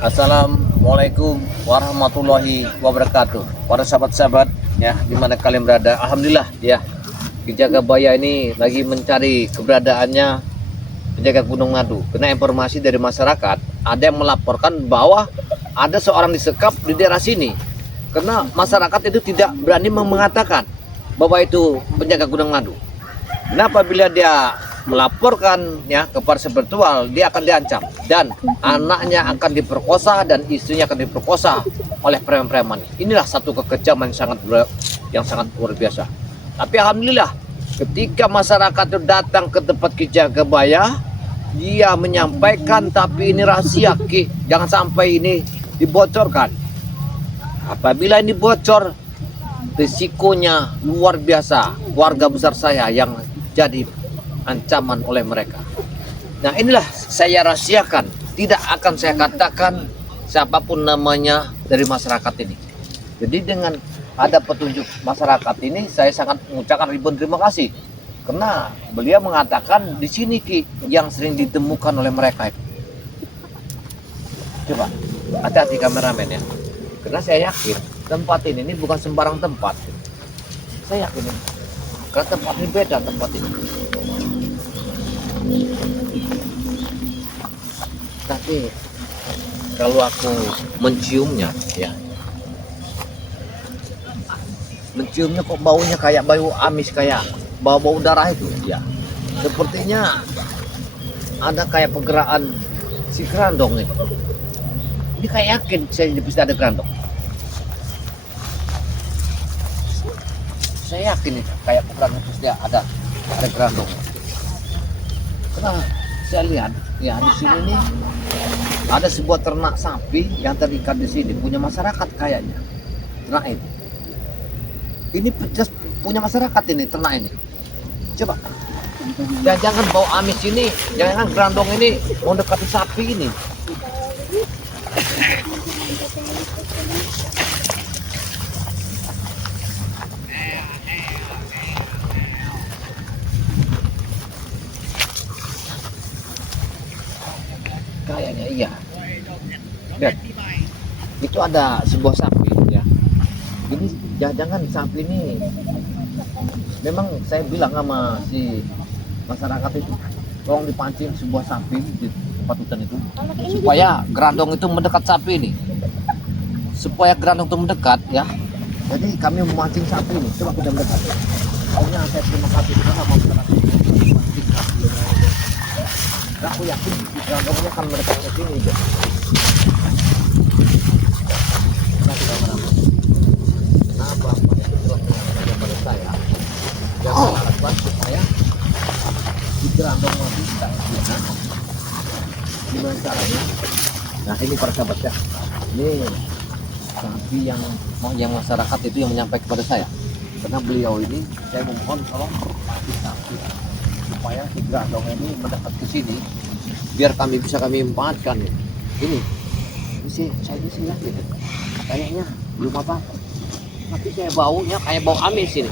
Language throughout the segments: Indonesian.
Assalamualaikum warahmatullahi wabarakatuh. Para sahabat-sahabat ya, di mana kalian berada, alhamdulillah ya. Penjaga Baya ini lagi mencari keberadaannya penjaga Gunung Madu. Kena informasi dari masyarakat, ada yang melaporkan bahwa ada seorang disekap di daerah sini. Karena masyarakat itu tidak berani mengatakan bahwa itu penjaga Gunung Madu. Nah, apabila dia melaporkan ya ke polisi virtual, dia akan diancam dan anaknya akan diperkosa dan istrinya akan diperkosa oleh preman-preman. Inilah satu kekejaman yang sangat luar biasa. Tapi alhamdulillah ketika masyarakat itu datang ke tempat Penjaga Baya, dia menyampaikan, tapi ini rahasia Ki, jangan sampai ini dibocorkan. Apabila ini bocor, risikonya luar biasa. Warga besar saya yang jadi ancaman oleh mereka. Nah, inilah saya rahasiakan, tidak akan saya katakan siapapun namanya dari masyarakat ini. Jadi dengan ada petunjuk masyarakat ini, saya sangat mengucapkan ribuan terima kasih karena beliau mengatakan di sini Ki yang sering ditemukan oleh mereka itu. Coba hati-hati kameramen ya, karena saya yakin tempat ini bukan sembarang tempat. Saya yakin ini, karena tempat ini beda tempat ini. Tapi kalau aku menciumnya ya, menciumnya kok baunya kayak bau amis, kayak bau-bau darah itu ya. Sepertinya ada kayak pergerakan si kerandong ini. Ini kayak yakin saya bisa ada kerandong. Saya yakin itu kayak pergerakan pasti ada kerandong. Karena saya lihat ya di sini nih ada sebuah ternak sapi yang terikat di sini, punya masyarakat kayaknya. Ternak ini punya masyarakat ini, ternak ini. Coba, jangan bau amis ini, jangan gerandong ini mau dekati sapi ini. Kayaknya iya. Lihat, itu ada sebuah sapi ya. Ini jangan sapi ini. Memang saya bilang sama si masyarakat itu, tolong dipancing sebuah sapi di tempat hutan itu supaya gerandong itu mendekat sapi ini. Supaya gerandong itu mendekat ya. Jadi kami memancing sapi ini. Coba kita mendekat. Pokoknya saya terima kasih sama masyarakat. Nah, aku yakin gerandongnya akan mendekat ke sini juga. Kenapa pada saya jangan lakukan supaya di gerandong lagi kita gimana caranya? Nah, ini para sahabat ya, ini sapi yang masyarakat itu yang menyampaikan kepada saya, karena beliau ini saya memohon tolong sapi supaya si gerandong ini mendekat ke sini biar kami manfaatkan ini sih. Saya di sini kayaknya belum apa-apa, tapi saya baunya kayak bau amis ini.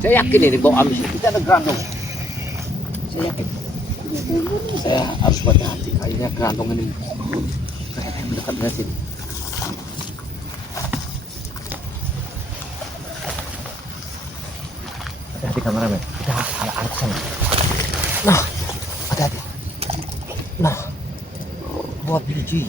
Saya yakin ini bau amis ini. Kita ada gerandong, saya yakin. Saya harus hati-hati, kayaknya gerandong ini kayaknya mendekat dari sini. Hati-hati kameramen, kita ada arah sana. Nah, hati-hati. Nah, buat biji.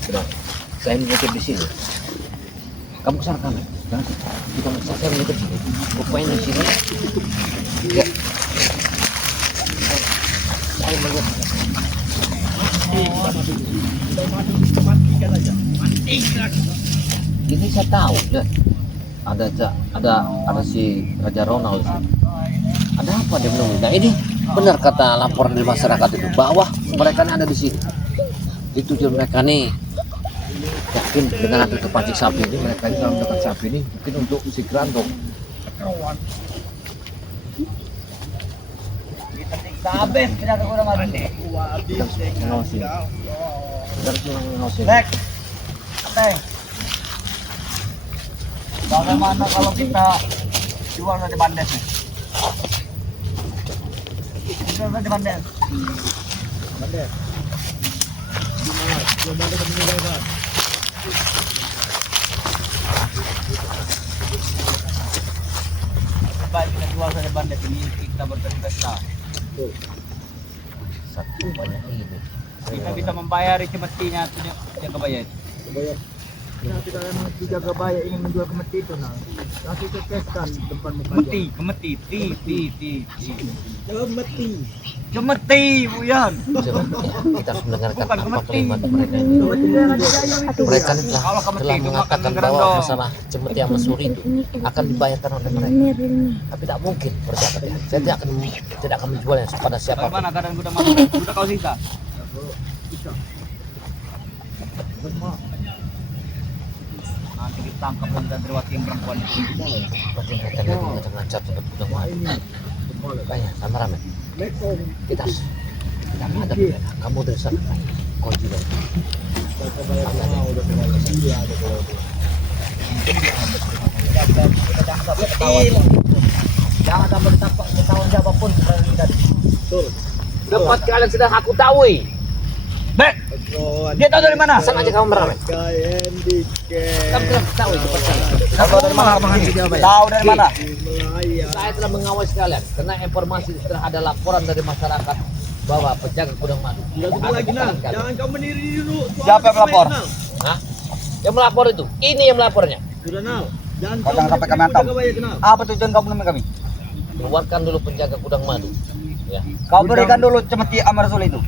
Sudah, saya menitip di sini. Kamu kesana kan? Jangan kita saya menitip di sini. Rupanya di sini. Ya. Saya melihat. Ini saya tahu ya. Ada si Raja Ronald. Ada apa dia belum? Nah, ini benar kata laporan dari masyarakat itu bahwa mereka ada di sini. Itu mereka nih yakin dengan ada terpancing sapi ini, mereka ini kalau mendekat sapi ini mungkin untuk si gerandong. Habis pindah ke gudang madu. Ngawasin. Harus ngawasin. Lek. Ateng. Bagaimana kalau kita jual di Bandes nih? Jual di Bandes. Bandes. Baik kita jual di Bandes ini kita berpesta. Satu banyak ini. Kita bisa membayar semestinya jaga bayar. Bayar. Nah, kita memang jaga bayar ingin menjual kemeti itu nah. Nanti cekeskan depan muka. Kemeti, ti. Kemeti. Kemeti, Buyan. Kita harus mendengarkan Bukan apa kemeti. kalimat mereka. Mereka telah mengatakan bahwa masalah cemeti yang mesuri itu akan dibayarkan oleh mereka. Tapi tidak mungkin berjabat ya. Saya tidak akan menjualnya kepada siapapun. Bagaimana keadaan gudang madu? Sudah kau sisa? Nanti ditangkap dan santriwati yang perempuan itu. Berarti mereka lagi ngacak-ngacak sampai gudang madu. Banyak sama ramai. Kita ada mereka. Kamu dari sana. Kau juga. Jangan sampai ditangkap ketahuan siapapun. Dapat kalian sudah aku tahu. Bek, dia tahu dari mana? Sama aja kamu meramai. Kamu telah tahu itu percaya. Tahu dari mana? Tahu dari mana? Saya telah mengawasi kalian karena informasi setelah ada laporan dari masyarakat bahwa penjaga gudang madu. Jangan kamu berdiri dulu. Siapa yang melapor? Hah? Yang melapor itu? Ini yang melapornya. Sudah nal. Jangan Kau jangan sampai kami hantam. Apa tujuan kau menemui kami? Keluarkan dulu penjaga gudang madu. Ya. Kau berikan dulu cemeti Amar Rasul itu.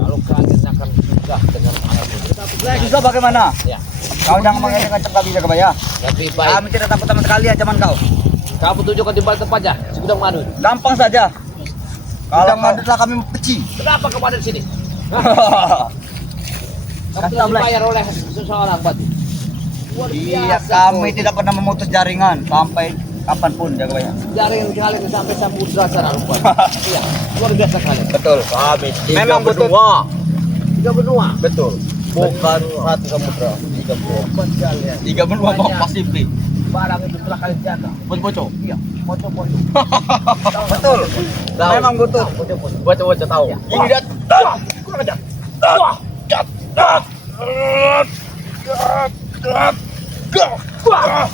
Kalau kalian akan susah dengan hal itu. Susah bagaimana? Ya. Kau jangan mengancam kami jaga bayar. Lebih baik Kami tidak takut sama sekali ancaman kau. kamu tunjukkan di balik tempatnya si gudang madu. Gampang saja. Kalau madu telah kami peci. Kenapa kamu ada di sini? Kamu Kasih telah tahu, Black. dibayar oleh seseorang berarti. Luar Iya, biasa, kami bro. tidak pernah memutus jaringan sampai kapanpun jaga bayar. Jaringan kalian sampai samudra sana lupa. Iya, luar biasa kalian. Betul. Kami memang betul. Tiga benua. Betul. Bukan satu samudra, tiga benua. Kalian. Tiga benua Banyak. Pasifik. Barang itu telah kalian jaga. Bocor-bocor. Iya, bocor-bocor. Betul. Tahu. Memang betul. Bocor-bocor. Bocor-bocor tahu. Ya. Ini dia. Kurang ajar.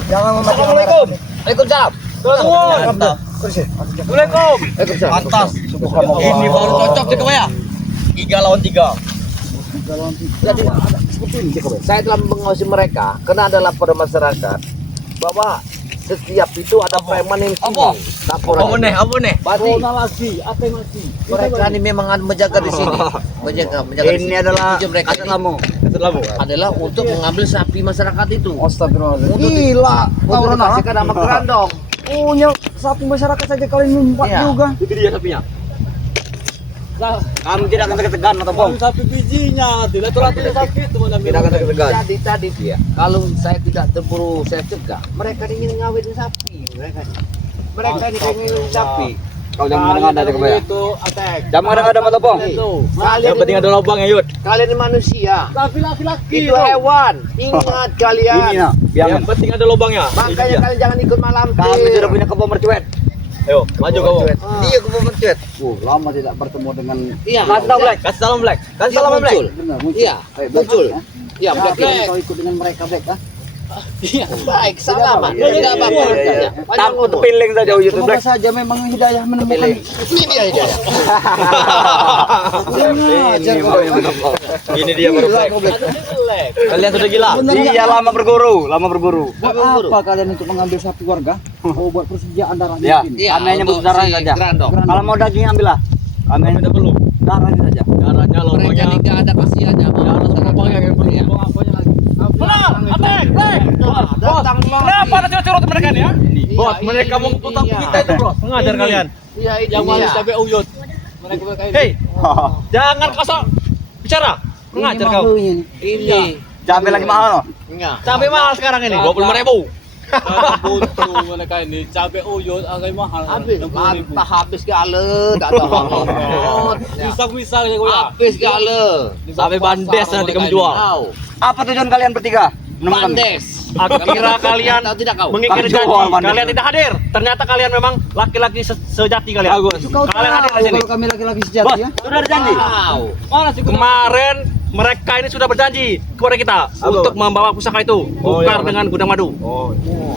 Jangan memakai Assalamualaikum. Waalaikumsalam. Assalamualaikum. Waalaikumsalam. Pantas. Ini baru cocok jaga bayar. 3 lawan 3. Jadi saya telah mengawasi mereka karena ada laporan masyarakat bahwa setiap itu ada preman yang sini. Apa? Laporan. Apa nih? Berarti lagi, apa lagi? mereka ini memang menjaga di sini. Menjaga di Ini sini. adalah Tujuan mereka aset ini lamu. adalah untuk mengambil sapi masyarakat itu. Astagfirullahaladzim. Gila, Untuk dikasihkan nama kerandong. punya sapi masyarakat saja kalian membuat Iya. juga. Itu dia sapinya. Kami tidak akan tegan atau bom. Sapi bijinya, tidak terlalu sapi itu mana Tidak akan tegan. Jadi tadi dia, kalau saya tidak terburu saya cegah, mereka ingin ngawin sapi. Mereka ini ingin sapi. Kau jangan mengada-ngada jaga bayar. Itu attack. Jangan mengada-ngada mata bom. Kalian Yang penting ada lubang ya, Yud. kalian ini manusia. Sapi laki-laki. Itu hewan. Ingat kalian. Ini nak, biar penting ada lubangnya. Makanya kalian jangan ikut malam kami sudah punya kebom mercuet. Ayo, maju kamu. Dia kebom mercuet. Lama tidak bertemu dengan. Iya. Kasih tahu Black. Kasih salam Black. Kasih Dia salam Black. muncul. Benar, muncul. Iya, muncul. Iya, Black. Kau ikut dengan mereka Black, ah? Baik, salaman. Tidak apa-apa. Takut piling saja Yud Black. Semoga saja memang hidayah menemukan. Ini dia ya. Ini dia baru Black. Kalian sudah gila. Iya lama berguru, lama berguru. Buat apa kalian untuk mengambil sapi warga? Oh, buat persediaan darah Ya, mungkin. Iya, kami hanya untuk butuh darah si saja. Grandong. Kalau mau daging ambillah. Kami hanya Tidak perlu. darahnya saja. Darahnya, Mereka lubangnya. tidak ada kasihannya. Lubangnya yang perlu. Iya. Datang Kenapa ada curut mereka nih ya? Bos, Iya, mereka ini, mau putar iya. kita itu, Bro. Mengajar Ini. kalian. Iya, ini Yang malu dia. sampai uyut. Mereka berkait. Hei, jangan kasar bicara. Mengajar kau. Ini. Cabai lagi mahal loh. Enggak. Cabai mahal sekarang ini, 25.000. Buntu mereka ini cabai uyut agak mahal. Habis, mantap habis gale, tak tahu. Bisa ya gue ya. Habis gale. Sampai bandes nanti kamu jual. Apa tujuan kalian bertiga? Bandes. Aku kira kalian Tahu tidak kau? mengingkari Jual, janji. Bandes. Kalian tidak hadir. Ternyata kalian memang laki-laki sejati kalian. Kalian hadir di sini. Kalau kami laki-laki sejati ya. Sudah ada janji. Tahu. Mana sih Kemarin mereka ini sudah berjanji kepada kita untuk membawa pusaka itu tukar dengan gudang madu.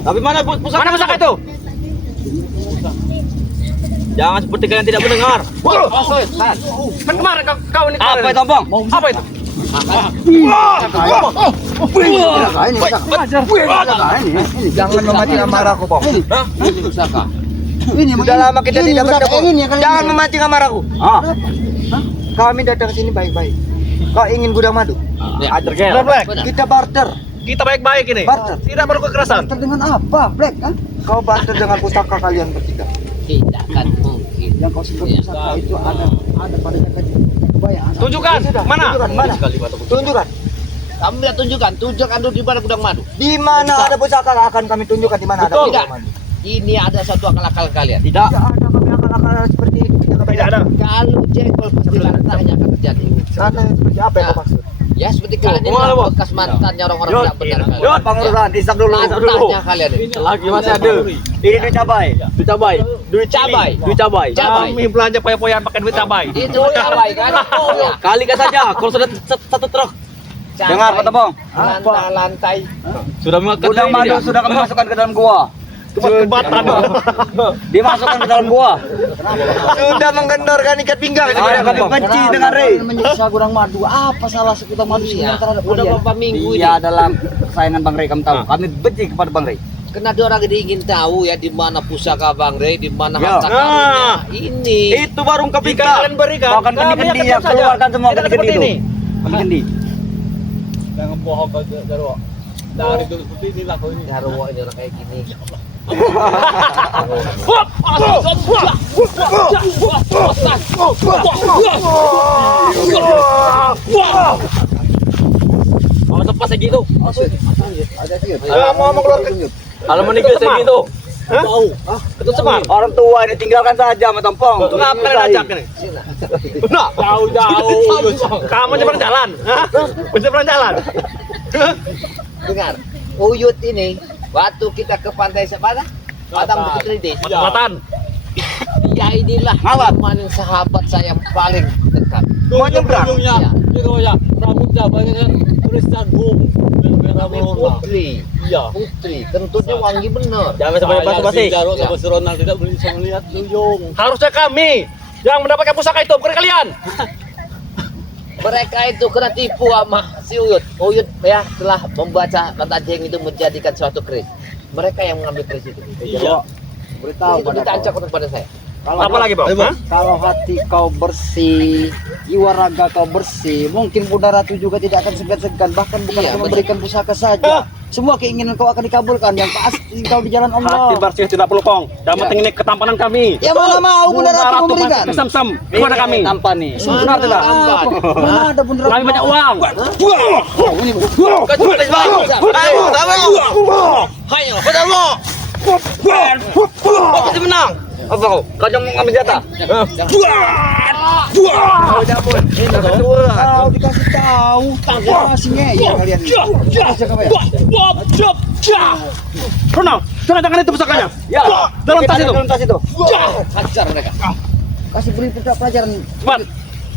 Tapi mana pusaka? Mana pusaka itu? Jangan seperti kalian tidak mendengar. Kan kemarin kau ini kemarin. Apa itu, Bang? Apa itu? Jangan memancing amarahku, Bang. Ini pusaka. Ini sudah lama kita tidak bertemu. Jangan memancing amarahku. Kami datang sini baik-baik. Kau ingin gudang madu? Ya, Sudah, Black. Kita barter. Kita baik-baik ini. Barter. Tidak perlu kekerasan. Barter dengan apa, Black? Kau barter dengan pusaka kalian bertiga. tidak akan mungkin. Yang kau sebut pusaka itu ada padanya kebaya. Tunjukkan. Mana? Tunjukkan mana? Tunjukkan. Kami tidak tunjukkan dulu di mana gudang madu. Di mana ada pusaka akan kami tunjukkan di mana ada Betul. gudang madu. Ini ada satu akal-akal kalian. Tidak. Tidak ada kami akal-akal seperti itu. Tidak ada. Kalau jengkol pasti lantahnya akan terjadi. Sana seperti apa yang kau maksud? Ya seperti kalian ini kemana, Bang? bekas mantannya orang-orang Yot. tidak benar kalian. Yot. Pengurusan, isap dulu. Lantahnya kalian ini. Lagi masih ada. Ini duit cabai. Duit cabai. Duit Cabai. Duit cabai. Cabai. Kami belanja poya-poyan pakai duit cabai. Itu cabai kan? Oh ya. Kalikan saja kalau sudah satu truk. Dengar kata Bang. Lantai-lantai. Sudah mengakat Gudang madu sudah kami masukkan ke dalam gua. Kebatan. Dimasukkan ke dalam gua. Sudah menggendorkan ikat pinggang. Kami benci dengan Rey. Menyiksa gudang madu, apa salah gudang madu Iya. sebenarnya terhadap Udah kalian? berapa minggu ini? Iya dalam saingan Bang Rey kamu tahu. Kami benci kepada Bang Rey. Karena dia orang ini ingin tahu ya di mana pusaka Bang Rey, di mana Ya. harta Nah. karunnya. Ini. Itu baru Jika kepika. kalian berikan, Kau akan kami kendi-kendi akan ya, diam saja. keluarkan semua Tidak kendi-kendi seperti itu. ini. Kami kendi. Jangan bohong kau Jarwo. Dari dulu seperti inilah kau ini. Jarwo ini orang kayak gini. Kalau tepat segitu. Mau keluarkan. Kalau meninggal segitu. Hah? Itu semar. Orang tua ini tinggalkan saja sama Tompong. Itu apa kalian ajak ini? Nah, Jauh-jauh. kamu cepat jalan. Hah? Cepat jalan. Dengar, Uyut ini waktu kita ke pantai mana? Padang Bukit Ridis. Selatan. Dia inilah Ngawat. teman sahabat saya yang paling dekat. Mau nyebrang? Ujungnya. Iya. Dia kau ya. Rambutnya banyak kan tulisan hum. Merah Tapi merona. putri, Iya. putri, kentutnya wangi bener. Jangan sampai basa-basi. Jarwo Ya. sama si Ronald tidak bisa melihat duyung. Harusnya kami yang mendapatkan pusaka itu, bukan kalian. Mereka itu kena tipu sama si Uyut. Uyut ya telah membaca lantajeng itu menjadikan suatu keris. Mereka yang mengambil keris itu. Iya. Beritahu Itu kita ancam kepada saya. Apa lagi, Bang? Hah? Kalau hati kau bersih, jiwa raga kau bersih, mungkin Bunda Ratu juga tidak akan segan-segan, bahkan bukan Iya, hanya benar. memberikan pusaka saja. Semua keinginan kau akan dikabulkan, yang pasti kau di jalan Hati Allah. bersih tidak perlu kong. Yang penting ini ketampanan kami. Ya mana mau Bunda Ratu memberikan? Kesam-sam kepada kami. Tampan nih. Benar tidak? Tampan. Mana ada Bunda Ratu? Kami banyak uang. Hayo. Pasti menang. Apa kau? Kau jangan mengambil jatah. Kau dikasih tahu, masih ngeyel kalian. Pusaka apa ya? Ronald, tangan itu pusakanya. Ya. Dalam tas itu. Dalam tas itu. Hajar mereka. Kasih beri pelajaran. Cepat.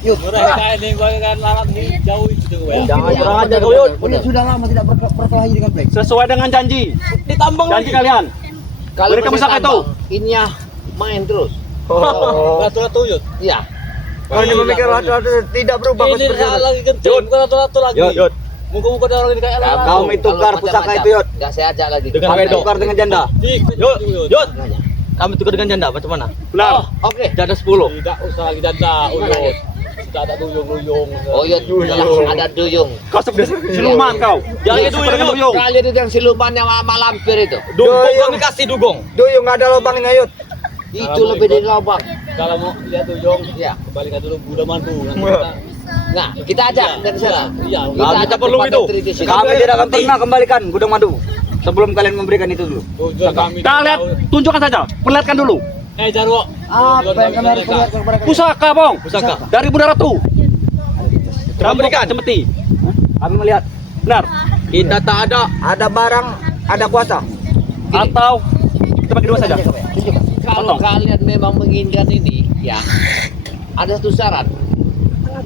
Yuk. Mereka ini kan lalat ini jauh itu kau ya. Jangan kurang ajar kau, Yud. Ini sudah lama tidak berkelahi dengan Black. Sesuai dengan janji. Ditambang Janji kalian. Kalau Mereka mereka pusaka itu. tambang, ininya main terus. Ratu-ratu Yud. Iya. Kau ini memikir ratu-ratu tidak berubah Ini seperti itu. lagi genting, bukan ratu-ratu lagi. Yud. Muka-muka ada orang ini kayak lalat. Kau tukar pusaka itu, Yud. Enggak saya ajak lagi. Dengan Kami wedok. tukar dengan janda. Yud. Yud. Kami tukar dengan janda macam mana? Benar. Oke. Janda 10. Tidak usah lagi janda. Uyut. Sudah ada duyung-duyung. Oh iya, ada duyung. Kau sebenarnya siluman kau. Jangan itu duyung. Kalian itu yang siluman yang malampir itu. Dugong kami kasih dugong. Duyung ada lubangnya, Yud. Itu lebih dari lubang. Kalau mau lihat duyung, Ya. kembalikan dulu Buddha Mandu. Nah, kita ajak dari sana. Iya. Kita Kami ajak tak perlu ke itu. Pantai Ridis ini. Kami tidak akan pernah kembalikan gudang madu. Sebelum kalian memberikan itu dulu. Tujuan kami. Kalian tunjukkan saja, perlihatkan dulu. Jarwo. Apa yang kami harus perlihatkan kepada kalian? Pusaka, Bong. Pusaka. Dari Bunda Ratu. Kami berikan. Cemeti. Kami melihat Benar. Kita tak ada. ada barang, ada kuasa. Atau kita bagi dua saja. Kalau kalian memang menginginkan ini, ya ada satu syarat.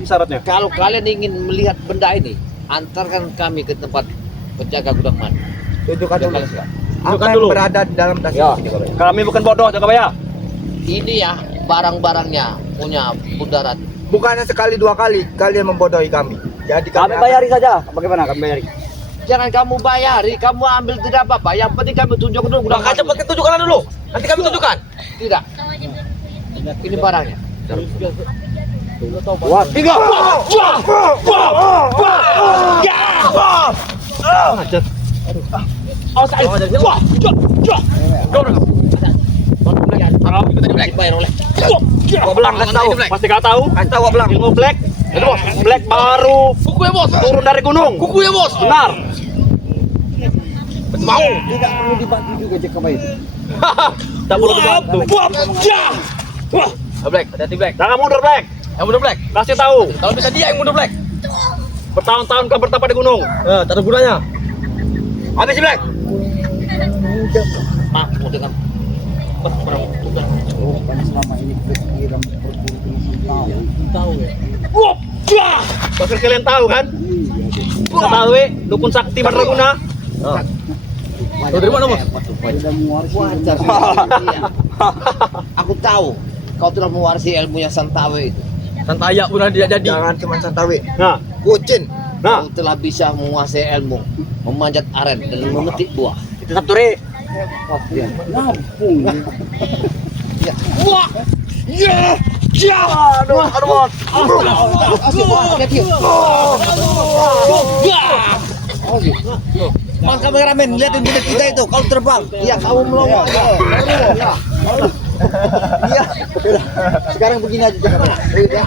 Syaratnya. Kalau kalian ingin melihat benda ini, antarkan kami ke tempat penjaga gudang madu. Tunjukkan dulu. Apa Tunjukkan yang dulu. berada di dalam tas Ya. itu? Kami bukan bodoh, Jakabaya. Ini ya barang-barangnya punya Bunda Ratu. Bukannya sekali dua kali kalian membodohi kami. Jadi Kami bayari saja. Bagaimana kami bayari? Jangan kamu bayari, kamu ambil tidak apa-apa. Yang penting kami tunjuk dulu gudang madu. Cepat tunjukkan dulu. Nanti kami tunjukkan. Tidak. Ini barangnya. Wah, tiga. Gua belang kasih tahu. Pasti kau tahu. Kasih tahu gua belang. Ilmu Black. Itu bos. Black baru Kuku ya bos. turun dari gunung. Kuku ya bos. Benar. Mau. Tidak perlu dibantu juga Jakabaya itu. Tak perlu dibantu. Black, hati-hati Black. Jangan mundur Black. Yang mundur Black. Kasih tahu. Kalau bisa dia yang mundur Black. Bertahun-tahun kau bertapa di gunung. Tak ada gunanya. Habis Black. Mampu dengan Bukan selama ini berpikiran berpuluh-puluh tahun. Pasti kalian tahu kan? Tahu dukun sakti Mandraguna. Tahu dari mana bos? Sudah mewarisi wajar. Iya. Aku tahu kau telah mewarisi ilmunya Santawe itu. Santaya pun tidak jadi. Jangan cuma santawi. Nah, Kucin. nah. Kau telah bisa menguasai ilmu memanjat aren dan memetik buah. Itu Sabturi. Lampung. Mas kameramen, lihatin benda kita itu, kalau terbang. Iya, kamu melongo aja. Iya. Sekarang begini aja Jakabaya. Ya.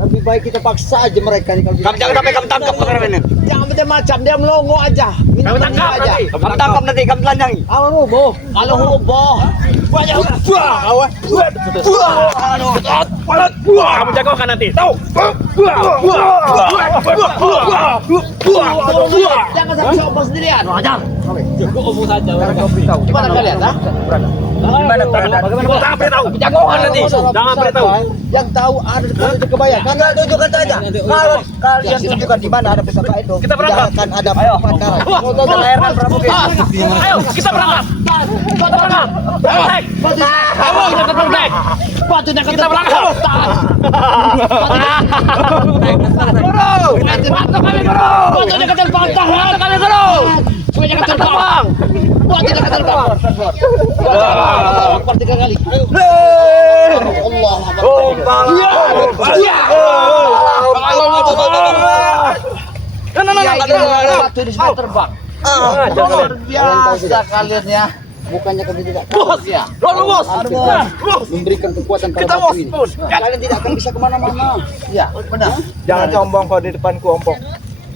Lebih baik kita paksa aja mereka nih kalau Kami jangan sampai kami tangkap kameramen. Jangan macam-macam, dia melongo aja. Kami tangkap nanti. Kami tangkap nanti, kami telanjangi. Kalau rubuh, kalau rubuh. Kamu jagokan nanti. Tahu? Jangan sampai sombong sendirian. Omong saja. Gimana kalian, ha? Gimana keadaan? Jangan beritahu. Jagokan nanti. Jangan beritahu. Yang tahu ada di kota Jakabaya. Karena tunjukkan saja. Kalau kalian tunjukkan di mana ada pusaka itu, Kita berangkat. tidak akan ada pandangan. Untuk melahirkan Prabu Geni. Ayo, kita berangkat. Kita berangkat. Black. Ayo, kita berangkat. Batunya Kita berangkat. Bantu kami bro. Batunya keterbang. Bantu kami bro. Batunya keterbang. Batunya keterbang. Akbar 3 kali. Allah. Batu ini sudah terbang. Luar biasa kalian ya. bukannya kami tidak Bos. Ya. Bos. memberikan kekuatan pada Kita batu bos. ini. Bos. Kalian tidak akan bisa kemana-mana. Ya, benar. Jangan sombong kau di depanku, Ompong.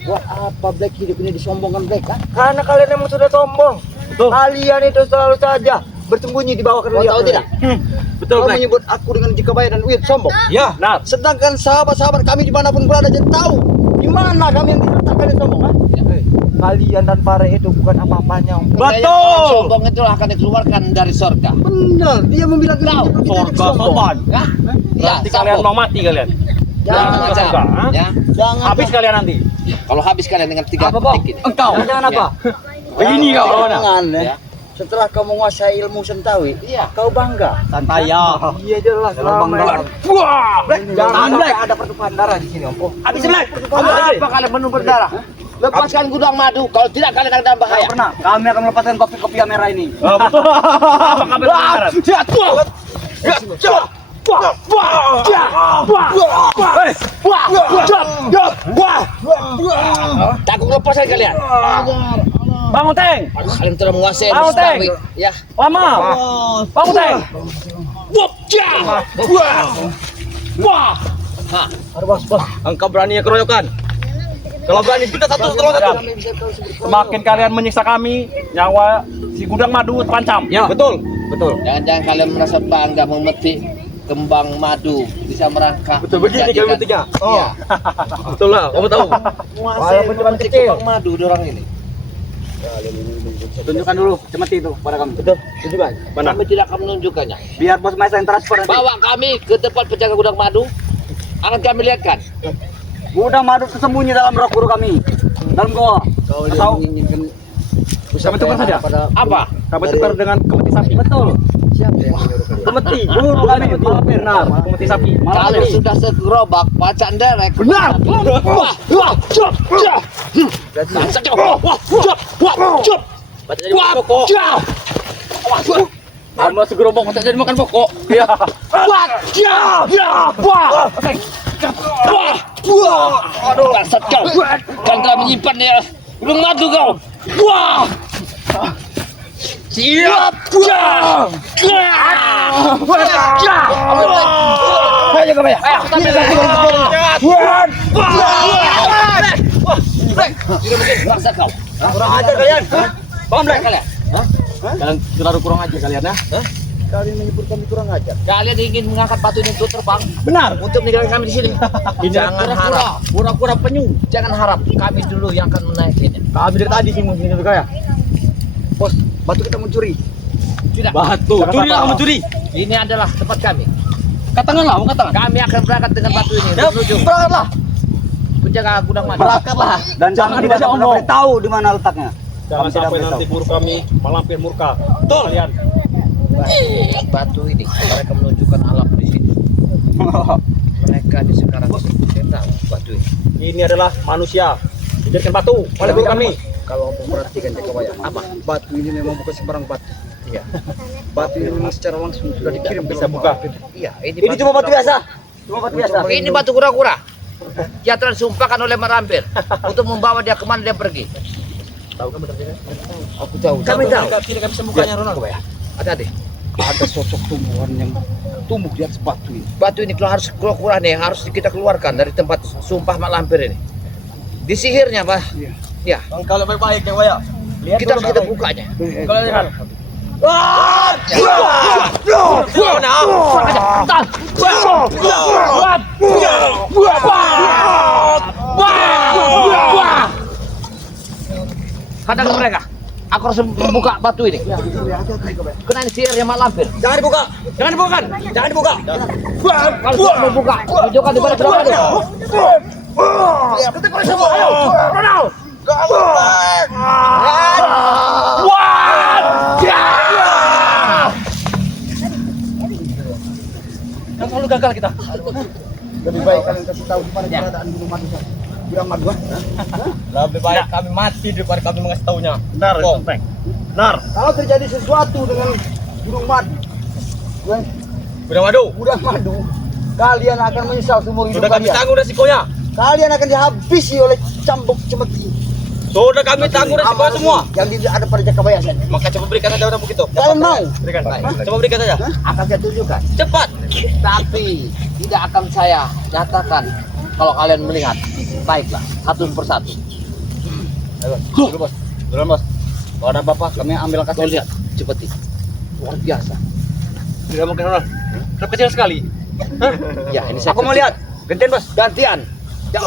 Buat apa Black hidup ini disombongkan Black kan? Karena kalian memang sudah sombong. Kalian itu selalu saja bersembunyi di bawah Kau kerja. tahu tidak? Betul, Kau Black. menyebut aku dengan Jakabaya dan Uyut sombong. Ya. Nah, Sedangkan sahabat-sahabat kami dimanapun berada jadi tahu di mana kami yang diletakkan yang sombong kan? Kalian dan Pare itu bukan apa-apanya, Ompong. Orang sombong itulah akan dikeluarkan dari surga. Benar, dia membilang kita Tahu. tidak surga sombong. sopan. Ya? Ya, Berarti kalian sombong. mau mati kalian. Jangan Surga, macam. ha? Ya. Jangan Habis kalian nanti. Kalau habis kalian dengan 3 Apa, Bang? detik ini. Engkau. Jangan apa? Begini kau lawannya. Jangan ya. Ya. Setelah kau menguasai ilmu Sentawi, Iya. kau bangga. Santaya. Iya jelas. bangga. Wah. Jangan sampai ada pertumpahan darah di sini, Ompong. Habis Black. Apa kalian penuh berdarah? Lepaskan gudang madu. Kalau tidak kalian akan dalam bahaya. Pernah, kami akan melepaskan kopi-kopi merah ini. Apa kabar sekarang? Takut lepaskan kalian. Bangun Teng. Kalian telah menguasai Mau, ilmu Teng. Sentawi. Ya. Lama. Bangun Teng. Ha. Engkau berani keroyokan. Kalau berani kita satu tolong satu. Semakin kalian menyiksa kami, nyawa si gudang madu terancam. Ya, betul. Betul. Jangan-jangan kalian merasa bangga memetik kembang madu, bisa merangkak. Betul begini kami bertiga. Iya. Betul lah, kamu tahu. Walaupun cuma kecil. Kembang madu orang ini. Tunjukkan dulu cemeti itu pada kami. Betul. Tunjukkan. Mana? Kami tidak akan menunjukkannya. Biar bos Maisa yang transfer nanti. Bawa kami ke tempat penjaga gudang madu. Akan kami lihatkan. Gudang madu tersembunyi dalam roh guru kami. Dalam goa. Kau Tahu? menginginkan Kami tukar saja. Apa? Kami tukar dengan kemeti sapi. Betul. siapa yang menyuruh kalian? Kemeti. Guru kami mampir. Nah, Kemeti sapi. Kalau sudah segerobak, baca derek. benar. Wah, wah, cop, cop. Baca cop. Wah, cop, wah, cop. Baca jadi makan pokok. Kamu segerobok tak jadi makan pokok. Iya. Wah, cop, wah. Wah, wah. Aduh, bangsat kau. Kan telah menyimpan ya. Belum madu kau. Wah. Siap. Wah. Ayo kau ya. Ayo, kita tidak mungkin bangsa kau. Kurang ajar kalian. Paham tak kalian? Kalian terlalu kurang aja kalian ya. Kalian menyebut kami kurang ajar. Kalian ingin mengangkat batu ini untuk terbang Benar. untuk meninggalkan kami di sini. Jangan harap, Pura-pura penyu. jangan harap kami dulu yang akan menaikinya. Kami dari tadi sih mungkin itu kaya. Bos, batu kita mencuri. Tidak. Batu. Jangan Curi apa-apa. kamu curi. Ini adalah tempat kami. Katakanlah, mau katakan. Kami akan berangkat dengan batu ini untuk menuju Berangkatlah. penjaga gudang madu. Berangkatlah. Dan jangan tidak dibaca omong. tahu di mana letaknya. Jangan Kami tidak sampai beritahu. nanti guru kami malampir murka. Betul kalian. Batu ini mereka menunjukkan alam di sini. Mereka ini sekarang senang batu ini. Ini adalah manusia. Dijadikan batu oleh guru kami. Kalau mau perhatikan Jakawaya, apa? Batu ini memang bukan sembarang batu. Iya. Batu ini memang secara langsung sudah dikirim Bisa buka. Iya, Ini cuma batu biasa. Cuma batu biasa. Ini batu kura-kura. Dia telah disumpahkan oleh Marampir untuk membawa dia kemana dia pergi. Aku tahu. Kami tahu. Tidak bisa bukanya Ronaldo ya. Hati-hati. Ada sosok tumbuhan yang tumbuh di atas batu ini. Batu ini kalau harus kura-kura nih harus kita keluarkan dari tempat sumpah Mak Lampir ini. Disihirnya, Pak. Iya. Ya, Kalau baik-baik Jakawaya. kita harus kita bukanya. Kalau lihat. Katakan mereka, aku harus membuka batu ini. Kena ini sihirnya Mak Lampir. Jangan dibuka. Jangan dibuka. Jangan dibuka. Kalau sudah membuka, tunjukkan di mana berada dia. Kan selalu gagal kita. Lebih baik kalian kasih tahu di mana keberadaan gunung madu. Bilang madu. Lebih baik kami mati daripada kami mengasih taunya. Benar, Teng. Benar. Kalau terjadi sesuatu dengan gunung madu, Udah madu. gunung madu, kalian akan menyesal seumur hidup Sudah kami kalian. tanggung resikonya. Kalian akan dihabisi oleh cambuk cemeti. Sudah kami tanggung resikonya semua. Yang ada pada Jakawaya saja. Maka coba berikan saja udah begitu. Kalian mau? Berikan. Coba berikan saja. Akan saya tunjukkan. Cepat. Tapi tidak akan saya nyatakan kalau kalian melihat. Baiklah, satu persatu. Dulu bos. Dulu bos. Kalau ada bapak kami ambil langkah Kau lihat, cepeti. Luar biasa. Tidak mungkin orang. Terlalu kecil sekali. Ya, ini saya. Aku mau lihat. Gantian, Bos. Gantian. Ya.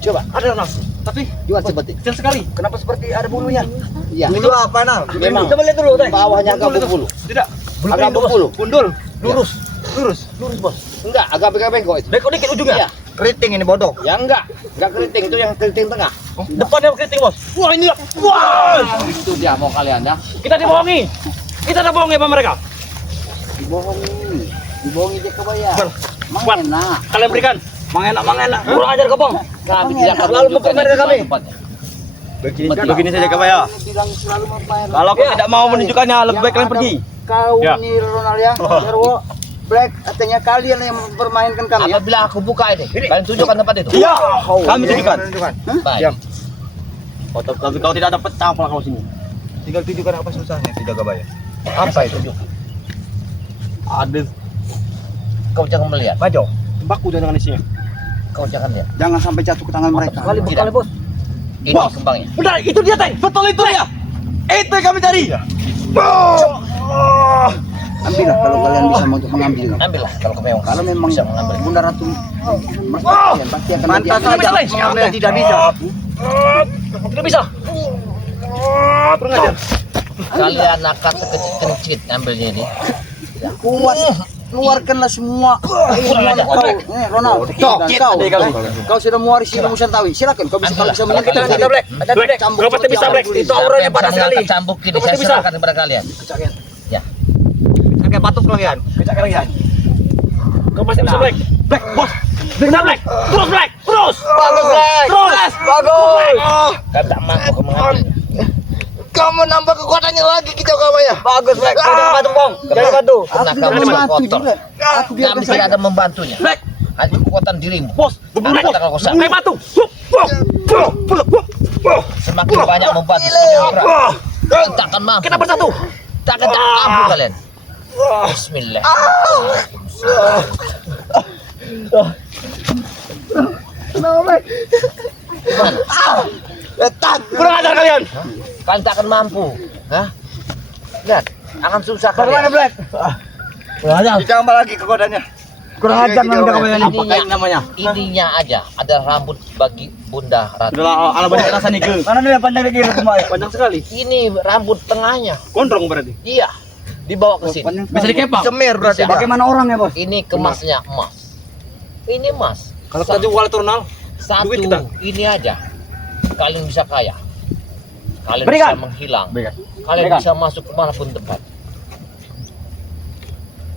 Coba. Ada nafsu. Tapi Jual cepeti. kecil sekali. Kenapa seperti ada bulunya? Iya. Bulu apa, Nal? Memang. Coba lihat dulu, Teng. Bawahnya agak berbulu. Tidak. Agak berbulu. Gundul. Lurus. Lurus. Lurus, Bos. Enggak, agak bengkok itu. Bengkok dikit ujungnya. Iya. Keriting ini bodoh. Ya enggak keriting itu yang keriting tengah. Depannya keriting bos. Wah ini lah. Wah. Itu dia mau kalian ya. Kita dibohongi. Kita udah bohongi sama mereka. Dibohongi. Dibohongi Jakawaya. Buat. Enak. Kalian berikan. Mangenak. Kurang ajar kebong. Kami tidak akan Lalu mempermainkan kami. tempatnya. Begini saja Jakawaya. Bilang selalu membayar. Kalau kau tidak mau menunjukkannya, lebih baik kalian pergi. Kau Ya. nih Ronald ya. Jarwo. Black, artinya kalian yang mempermainkan kami ya. Apabila aku buka ini, kalian tunjukkan tempat itu. Iya. Kami tunjukkan. Baik. Diam. Tapi kau tidak dapat campur kalau sini. Tinggal tunjukkan apa susahnya di Jakawaya. Apa itu? Ada Kau jangan melihat. Maju. tembaku jangan isinya. Kau jangan lihat. Jangan sampai jatuh ke tangan mereka. Kali Tidak. bos. Ini kembangnya. Benar, itu dia, Teng. Betul itu dia. Itu yang kami cari. Ambillah kalau kalian bisa untuk mengambil. Ambillah kalau kau memang Kalau memang bisa mengambil. Bunda Ratu kalian pasti akan Mantap menjadi- saja. Mengambil tidak bisa. Tidak bisa. Kurang ajar. Kalian akan kencit ambilnya ini. Kuat. Keluarkanlah semua keinginan kau. Ronald, kau sudah mewarisi ilmu Santawi. Silakan kau bisa menyingkirkan diri. Black, kau pasti bisa, Black. Itu auranya panas sekali. Cambuk ini Kau saya pasti bisa. serahkan kepada kalian. Ya. Kayak batuk kalian. Kecak kalian. Kau pasti bisa, Black. Black, bos. Benar, Black. Terus, Black. Terus. Bagus, Black. Terus. Bagus. Kan tak mampu kau mengambilnya. Kamu nambah kekuatannya lagi kita kamu ya. Bagus, Black. Jangan bantu, Bong. Jangan bantu. Karena Aku kamu biarkan sudah mati kotor. juga. Aku biarkan Kami tidak saja. ada membantunya. Black. Hanya kekuatan dirimu. Bos, benar, Kata kau bos. sanggup. Kayak batu. Semakin banyak membantu semakin berat. Kalian takkan mampu. Kita bersatu. Takkan mampu kalian. Bismillah. Gimana? Letak. Kurang ajar kalian. Kalian takkan mampu. Hah? Lihat, akan susah Bagaimana, kalian. Black? Ditambah lagi kekuatannya. Kurang ajar Ininya, ininya aja ada rambut bagi Bunda Ratu. Itulah ala banyak rasa nih, Ge. Mana nih panjang kiri kemarin? Panjang sekali. Ini rambut tengahnya. Gondrong berarti. Iya. Dibawa ke sini. Bisa dikepang. Semir berarti. Bisa. Bagaimana orangnya, Bos? Ini kemasnya emas. Ini emas. Kalau kita jual turnal, Satu duit kita. ini aja. Kalian bisa kaya. Kalian Berikan. bisa menghilang. Berikan. Kalian Berikan. bisa masuk kemanapun tempat.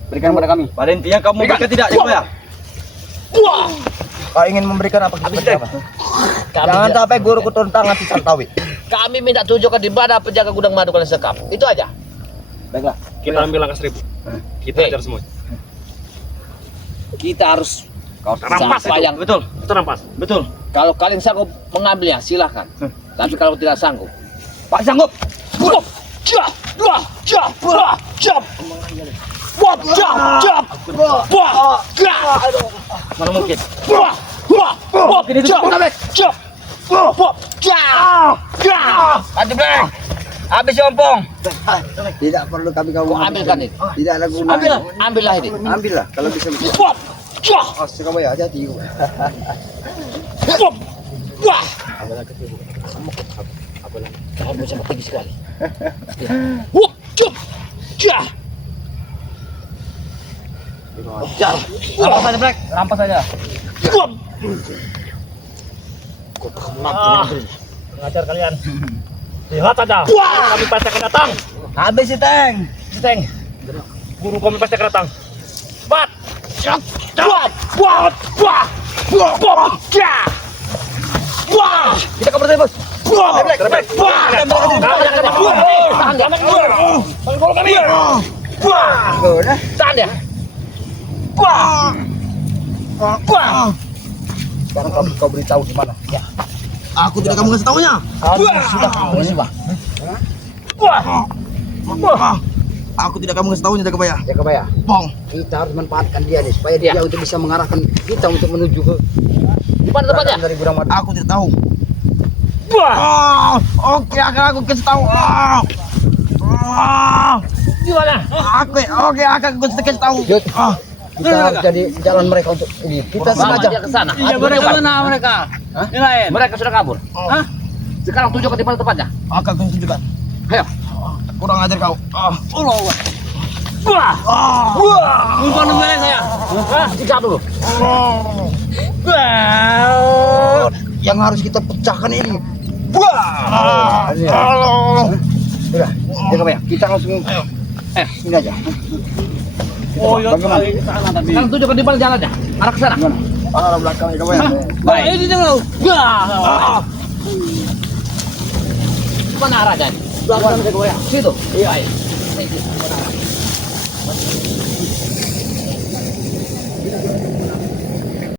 Berikan kepada kami. Pada intinya kamu berikan tidak, ya? Wah. Kau ingin memberikan apa? Habis Apa? Kami Jangan tidak- sampai guru kutuntangan si Santawi. Kami minta tunjukkan di mana penjaga gudang madu kalian sekap. Itu aja. Baiklah. Kita ambil langkah 1000. Kita Hei. ajar semua. Kita harus Rampas siapa itu. yang Betul. Itu rampas. Betul. kalau kalian sanggup mengambilnya silahkan. Tapi kalau tidak sanggup, Pak sanggup. Mana mungkin? Ini itu Black. Aduh Black, Habis ompong. Tidak perlu kami kau ambilkan ini. Tidak ada gunanya. Ambillah ini. Ambillah kalau bisa. Oh, kamu ya hati-hati. Kamu sangat tinggi sekali. Rampas aja, Black. Rampas aja. Ngajar kalian. Lihat aja. Kami pasti akan datang. Habis si Teng. Teng. Guru kami pasti akan datang. Bat. Buat. Buat. Buat. Buat. Buat. Kita kabur saja, Bos. Buat. Buat. Tahan ya. Sekarang kau beritahu di mana. Ya. Aku tidak kamu kasih tahunya. Sudah bersumpah. Aku tidak kamu kasih tahunya, Jakabaya. Jakabaya. Bong. Kita harus manfaatkan dia nih supaya dia untuk bisa mengarahkan kita untuk menuju ke Di mana tempatnya? dari gudang madu. Aku tidak tahu. Oke, akan aku kasih tahu. Gimana? Oke, akan aku kasih tahu. Yuk. Kita harus jadi jalan mereka untuk ini. Kita Bawa sengaja. dia ke sana. Iya, Aku tunjukkan. mana mereka? Hah? Yang lain. Mereka sudah kabur. Hah? Sekarang tunjukkan di mana tempatnya. Akan aku tunjukkan. Ayo. Kurang ajar kau. Allah. Umpan nomornya saya. Tidak dulu. Yang harus kita pecahkan ini. Udah, Jakabaya. Kita langsung ini aja. Oh, iya. Bagaimana? Ke sana tadi. Sekarang tunjukkan di mana jalannya. Arah ke sana. Gimana? Arah belakang Jakabaya. Baik. Ini dulu. Mana arahnya? Belakang Jakabaya. Situ. Iya. Baik.